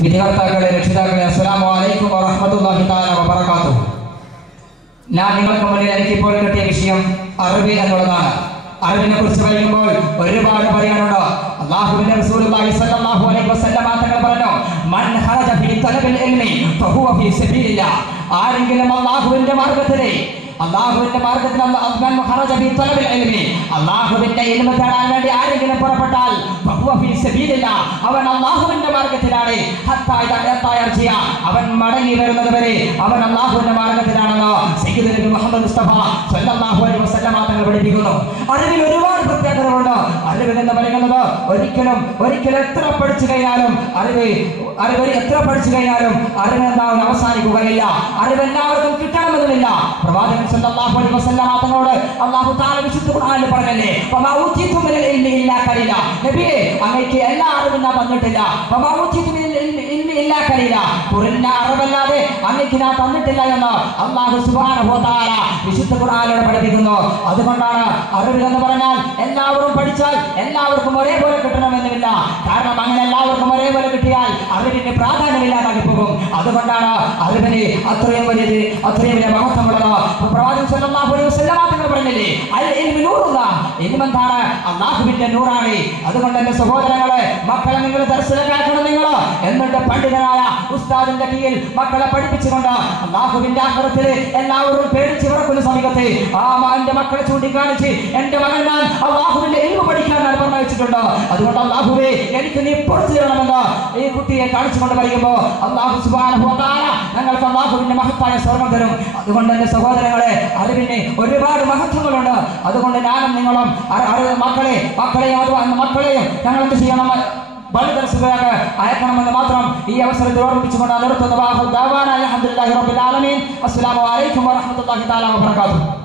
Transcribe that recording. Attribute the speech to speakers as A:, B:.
A: വിധികർത്താക്കളെ രക്ഷിതാക്കളെ അസ്സലാമു അലൈക്കും വറഹ്മത്തുള്ളാഹി തആല വബറകാതുഹു. ഞാൻ നിങ്ങൾക്ക് മുന്നിൽ എനിക്കിപ്പോൾ കിട്ടിയ വിഷയം അറിവ് എന്നുള്ളതാണ്. അറിവിനെ കുറിച്ച് പറയുമ്പോൾ ഒരുപാട് പറയാനുണ്ട്? അള്ളാഹുവിന്റെ റസൂലുള്ളാഹി സ്വല്ലല്ലാഹു അലൈഹി വസല്ലം തങ്ങൾ പറഞ്ഞു? മൻ ഖറജ ഫീ തലബിൽ ഇൽമി ഫഹുവ ഫീ സബീലില്ലാഹ് ആരെങ്കിലും അള്ളാഹുവിന്റെ മാർഗത്തിലെ അള്ളാഹുവിന്റെ ഇൽമി. അള്ളാഹുവിന്റെ ഇൽമ തേടാൻ വേണ്ടി ആരെങ്കിലും പുറപ്പെട്ടാൽ അവൻ അള്ളാഹുവിന്റെ മാർഗത്തിലാണ്. അവൻ മടങ്ങി വരുന്നത് വരെ അവൻ അള്ളാഹുവിന്റെ മാർഗത്തിലാണെന്നോ മുഹമ്മദ് മുസ്തഫ സല്ലല്ലാഹു അലൈഹി വസല്ലമ തങ്ങൾ പഠിപ്പിക്കുന്നു. അറിവിൽ ഒരുപാട് പ്രത്യേകതകളുണ്ട് അറിവ് എന്ന് പറയുന്നത് ഒരിക്കലും ഒരിക്കലും എത്ര പഠിച്ചു കഴിഞ്ഞാലും അറിവ് അറിവ് എത്ര പഠിച്ചു കഴിഞ്ഞാലും അറിവ് എന്താവും? അവസാനിക്കുകയില്ല. അറിവ് എല്ലാവർക്കും കിട്ടണമെന്നില്ല പ്രവാചകൻ സല്ലല്ലാഹു അലൈഹി വസല്ലമ തങ്ങളോട് അല്ലാഹു തആല വിശുദ്ധ ഖുർആനിൽ പറഞ്ഞല്ലേ? വമാ ഊതീതു മിനൽ അങ്ങേക്ക് എല്ലാ അറിവും ഞാൻ തന്നിട്ടില്ല. ഇല്ലാ ഖലീല അറിവല്ലാതെ അങ്ങക്ക് ഞാൻ തന്നിട്ടില്ല എന്ന് അള്ളാഹു സുബ്ഹാനഹു വ വിശുദ്ധ ഖുർആനിലൂടെ പഠിപ്പിക്കുന്നു. അതുകൊണ്ടാണ് അറിവ് എന്ന് പറഞ്ഞാൽ എല്ലാവരും പഠിച്ചാൽ എല്ലാവർക്കും ഒരേപോലെ കിട്ടണമെന്നുമില്ല കാരണം അങ്ങനെ എല്ലാവർക്കും ഒരേപോലെ കിട്ടിയാൽ അറിവിന്റെ പ്രാധാന്യമില്ലാതാക്കി പോകും. അതുകൊണ്ടാണ് അറിവിന് അത്രയും വലിയത് അത്രയും വലിയ മഹത്വമുള്ളത്. പ്രവാചകൻ സല്ലല്ലാഹു അലൈഹി വസല്ലം അള്ളാഹുവിന്റെ നൂറാണ്. അതുകൊണ്ട് എന്റെ സഹോദരങ്ങളെ മക്കളെ നിങ്ങൾ ദർശനം എന്നിട്ട് പണ്ഡിതനായ ഉസ്താദിന്റെ കീഴിൽ മക്കളെ പഠിപ്പിച്ചുകൊണ്ട് അള്ളാഹുവിന്റെ ആഗ്രഹത്തിൽ എല്ലാവരും പേടിച്ച് വിറക്കുന്ന സമീപത്തെ ആ എന്റെ മക്കളെ ചൂണ്ടിക്കാണിച്ച് എന്റെ മകൻ ഞാൻ അള്ളാഹുവിന്റെ എന്ത് പഠിക്കാൻ പറഞ്ഞിട്ടുണ്ട് അതുകൊണ്ട് അള്ളാഹുവെ എനിക്ക് നീ പുറത്തു ചെയ്യണമെന്ന് ഈ കുട്ടിയെ കാണിച്ചുകൊണ്ട് പറയുമ്പോൾ അള്ളാഹു തആല ഞങ്ങൾക്ക് അള്ളാഹുവിന്റെ മഹത്തായ സ്വർണം തരും. അതുകൊണ്ട് എന്റെ സഹോദരങ്ങളെ അറിവിന് ഒരുപാട് മഹത്വങ്ങളുണ്ട്. അതുകൊണ്ട് ഞാനും നിങ്ങളും മക്കളെ മക്കളെയും അത് മക്കളെയും ഞങ്ങൾക്ക് ചെയ്യണം. ബലിദർശകരാണ് അയക്കണമെന്ന് മാത്രം ഈ അവസരത്തിൽ ഓർമ്മിപ്പിച്ചുകൊണ്ട് നിർത്തുന്നു അലഹമുല്ലാഹി റബ്ബിൽ ആലമീൻ അസ്സലാമു അലൈക്കും വറഹ്മത്തുള്ളാഹി തആല വബറകാതുഹു